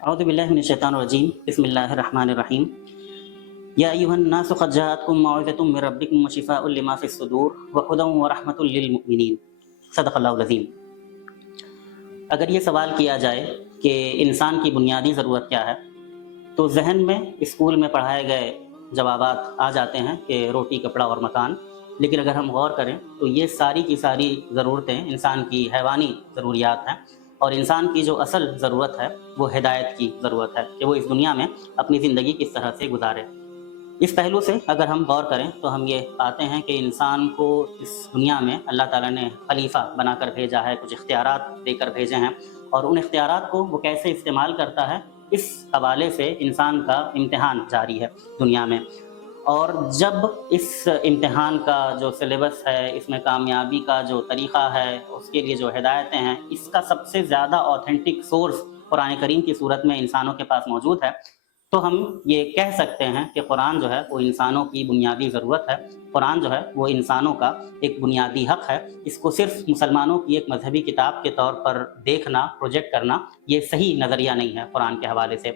اعوذ باللہ من الشیطان الرجیم، بسم اللہ الرحمن الرحیم۔ یا ایھا الناس قد جاءتکم موعظۃ من ربکم وشفاء لما فی الصدور وہدی ورحمۃ للمؤمنین۔ صدق اللہ العظیم۔ اگر یہ سوال کیا جائے کہ انسان کی بنیادی ضرورت کیا ہے، تو ذہن میں اسکول میں پڑھائے گئے جوابات آ جاتے ہیں کہ روٹی، کپڑا اور مکان۔ لیکن اگر ہم غور کریں تو یہ ساری کی ساری ضرورتیں انسان کی حیوانی ضروریات ہیں، اور انسان کی جو اصل ضرورت ہے وہ ہدایت کی ضرورت ہے کہ وہ اس دنیا میں اپنی زندگی کس طرح سے گزارے۔ اس پہلو سے اگر ہم غور کریں تو ہم یہ پاتے ہیں کہ انسان کو اس دنیا میں اللہ تعالیٰ نے خلیفہ بنا کر بھیجا ہے، کچھ اختیارات دے کر بھیجے ہیں، اور ان اختیارات کو وہ کیسے استعمال کرتا ہے اس حوالے سے انسان کا امتحان جاری ہے دنیا میں۔ اور جب اس امتحان کا جو سلیبس ہے، اس میں کامیابی کا جو طریقہ ہے، اس کے لیے جو ہدایتیں ہیں، اس کا سب سے زیادہ آتھینٹک سورس قرآن کریم کی صورت میں انسانوں کے پاس موجود ہے، تو ہم یہ کہہ سکتے ہیں کہ قرآن جو ہے وہ انسانوں کی بنیادی ضرورت ہے۔ قرآن جو ہے وہ انسانوں کا ایک بنیادی حق ہے۔ اس کو صرف مسلمانوں کی ایک مذہبی کتاب کے طور پر دیکھنا، پروجیکٹ کرنا، یہ صحیح نظریہ نہیں ہے قرآن کے حوالے سے،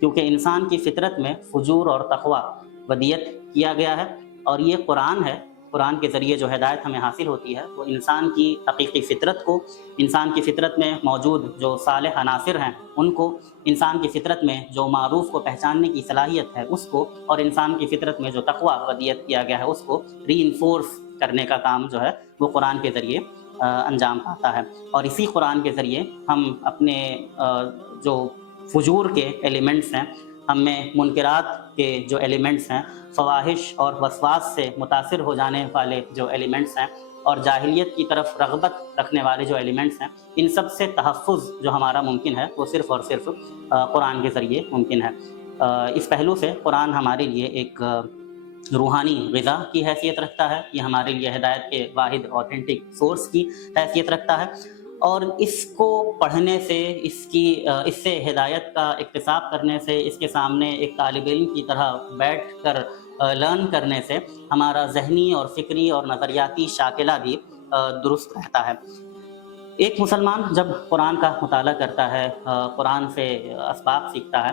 کیونکہ انسان کی فطرت میں فجور اور تقوی ودیت کیا گیا ہے، اور یہ قرآن ہے۔ قرآن کے ذریعے جو ہدایت ہمیں حاصل ہوتی ہے وہ انسان کی حقیقی فطرت کو، انسان کی فطرت میں موجود جو صالح عناصر ہیں ان کو، انسان کی فطرت میں جو معروف کو پہچاننے کی صلاحیت ہے اس کو، اور انسان کی فطرت میں جو تقوی ودیت کیا گیا ہے اس کو ری انفورس کرنے کا کام جو ہے وہ قرآن کے ذریعے انجام پاتا ہے۔ اور اسی قرآن کے ذریعے ہم اپنے جو فجور کے ایلیمنٹس ہیں، ہم میں منکرات کے جو ایلیمنٹس ہیں، فواحش اور وسواس سے متاثر ہو جانے والے جو ایلیمنٹس ہیں، اور جاہلیت کی طرف رغبت رکھنے والے جو ایلیمنٹس ہیں، ان سب سے تحفظ جو ہمارا ممکن ہے وہ صرف اور صرف قرآن کے ذریعے ممکن ہے۔ اس پہلو سے قرآن ہمارے لیے ایک روحانی غذا کی حیثیت رکھتا ہے، یہ ہمارے لیے ہدایت کے واحد آتھینٹک سورس کی حیثیت رکھتا ہے، اور اس کو پڑھنے سے، اس سے ہدایت کا اکتساب کرنے سے، اس کے سامنے ایک طالب علم کی طرح بیٹھ کر لرن کرنے سے ہمارا ذہنی اور فکری اور نظریاتی شاکلہ بھی درست رہتا ہے۔ ایک مسلمان جب قرآن کا مطالعہ کرتا ہے، قرآن سے اسباق سیکھتا ہے،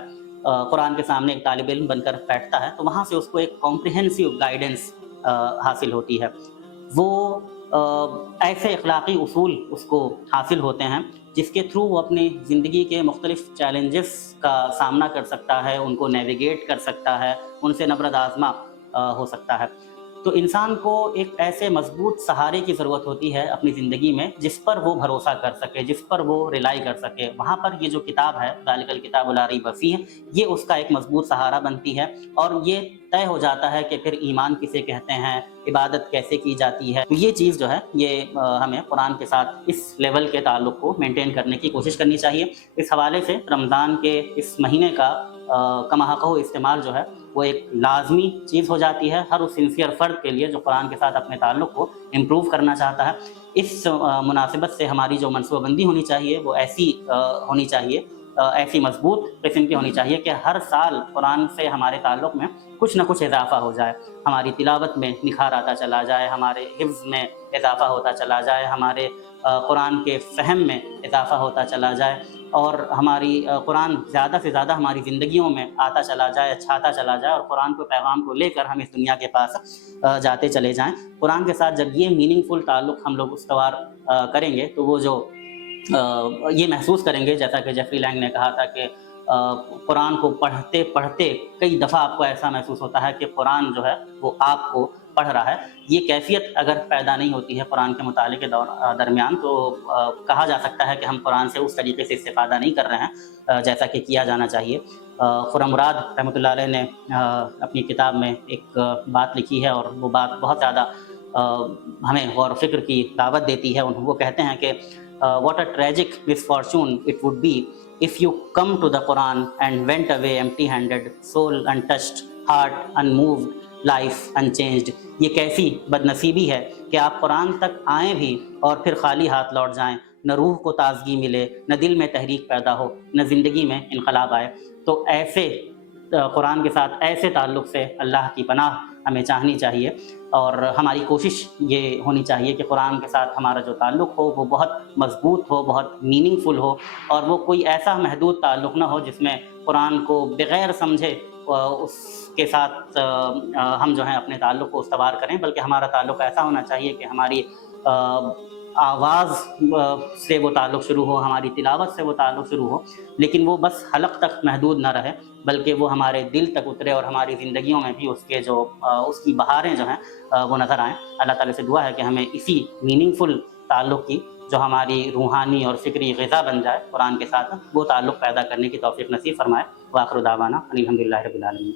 قرآن کے سامنے ایک طالب علم بن کر بیٹھتا ہے، تو وہاں سے اس کو ایک کمپریہنسو گائیڈنس حاصل ہوتی ہے۔ وہ ایسے اخلاقی اصول اس کو حاصل ہوتے ہیں جس کے تھرو وہ اپنی زندگی کے مختلف چیلنجز کا سامنا کر سکتا ہے، ان کو نیویگیٹ کر سکتا ہے، ان سے نبرد آزما ہو سکتا ہے۔ تو انسان کو ایک ایسے مضبوط سہارے کی ضرورت ہوتی ہے اپنی زندگی میں جس پر وہ بھروسہ کر سکے، جس پر وہ ریلائی کر سکے۔ وہاں پر یہ جو کتاب ہے، ذالک الکتاب لا ریب فیہ، یہ اس کا ایک مضبوط سہارا بنتی ہے، اور یہ طے ہو جاتا ہے کہ پھر ایمان کسے کہتے ہیں، عبادت کیسے کی جاتی ہے۔ یہ چیز جو ہے یہ ہمیں قرآن کے ساتھ اس لیول کے تعلق کو مینٹین کرنے کی کوشش کرنی چاہیے۔ اس حوالے سے رمضان کے اس مہینے کا کما حقہ استعمال جو ہے وہ ایک لازمی چیز ہو جاتی ہے ہر اس سنسیئر فرد کے لیے جو قرآن کے ساتھ اپنے تعلق کو امپروو کرنا چاہتا ہے۔ اس مناسبت سے ہماری جو منصوبہ بندی ہونی چاہیے وہ ایسی ہونی چاہیے، ایسی مضبوط قسم کی ہونی چاہیے کہ ہر سال قرآن سے ہمارے تعلق میں کچھ نہ کچھ اضافہ ہو جائے، ہماری تلاوت میں نکھار آتا چلا جائے، ہمارے حفظ میں اضافہ ہوتا چلا جائے، ہمارے قرآن کے فہم میں اضافہ ہوتا چلا جائے، اور ہماری قرآن زیادہ سے زیادہ ہماری زندگیوں میں آتا چلا جائے، چھاتا چلا جائے، اور قرآن کے پیغام کو لے کر ہم اس دنیا کے پاس جاتے چلے جائیں۔ قرآن کے ساتھ جب یہ میننگ فل تعلق ہم لوگ استوار کریں گے تو وہ جو یہ محسوس کریں گے، جیسا کہ جیفری لینگ نے کہا تھا کہ قرآن کو پڑھتے پڑھتے کئی دفعہ آپ کو ایسا محسوس ہوتا ہے کہ قرآن جو ہے وہ آپ کو پڑھ رہا ہے۔ یہ کیفیت اگر پیدا نہیں ہوتی ہے قرآن کے مطالعے کے درمیان، تو کہا جا سکتا ہے کہ ہم قرآن سے اس طریقے سے استفادہ نہیں کر رہے ہیں جیسا کہ کیا جانا چاہیے۔ خرم مراد رحمۃ اللہ علیہ نے اپنی کتاب میں ایک بات لکھی ہے، اور وہ بات بہت زیادہ ہمیں غور و فکر کی دعوت دیتی ہے۔ وہ کہتے ہیں کہ what a tragic misfortune it would be if you come to the Quran and went away empty-handed, soul untouched, heart unmoved, life unchanged۔ یہ کیسی بد نصیبی ہے کہ آپ قرآن تک آئیں بھی اور پھر خالی ہاتھ لوٹ جائیں، نہ روح کو تازگی ملے، نہ دل میں تحریک پیدا ہو، نہ زندگی میں انقلاب آئے۔ تو ایسے قرآن کے ساتھ ایسے تعلق سے اللہ کی پناہ ہمیں چاہنی چاہیے، اور ہماری کوشش یہ ہونی چاہیے کہ قرآن کے ساتھ ہمارا جو تعلق ہو وہ بہت مضبوط ہو، بہت میننگ فل ہو، اور وہ کوئی ایسا محدود تعلق نہ ہو جس میں قرآن کو بغیر سمجھے اس کے ساتھ ہم جو ہیں اپنے تعلق کو استوار کریں، بلکہ ہمارا تعلق ایسا ہونا چاہیے کہ ہماری آواز سے وہ تعلق شروع ہو، ہماری تلاوت سے وہ تعلق شروع ہو، لیکن وہ بس حلق تک محدود نہ رہے، بلکہ وہ ہمارے دل تک اترے اور ہماری زندگیوں میں بھی اس کی بہاریں جو ہیں وہ نظر آئیں۔ اللہ تعالیٰ سے دعا ہے کہ ہمیں اسی میننگ فل تعلق کی، جو ہماری روحانی اور فکری غذا بن جائے قرآن کے ساتھ، وہ تعلق پیدا کرنے کی توفیق نصیب فرمائے۔ وآخر دعوانا ان الحمد للہ رب العالمین۔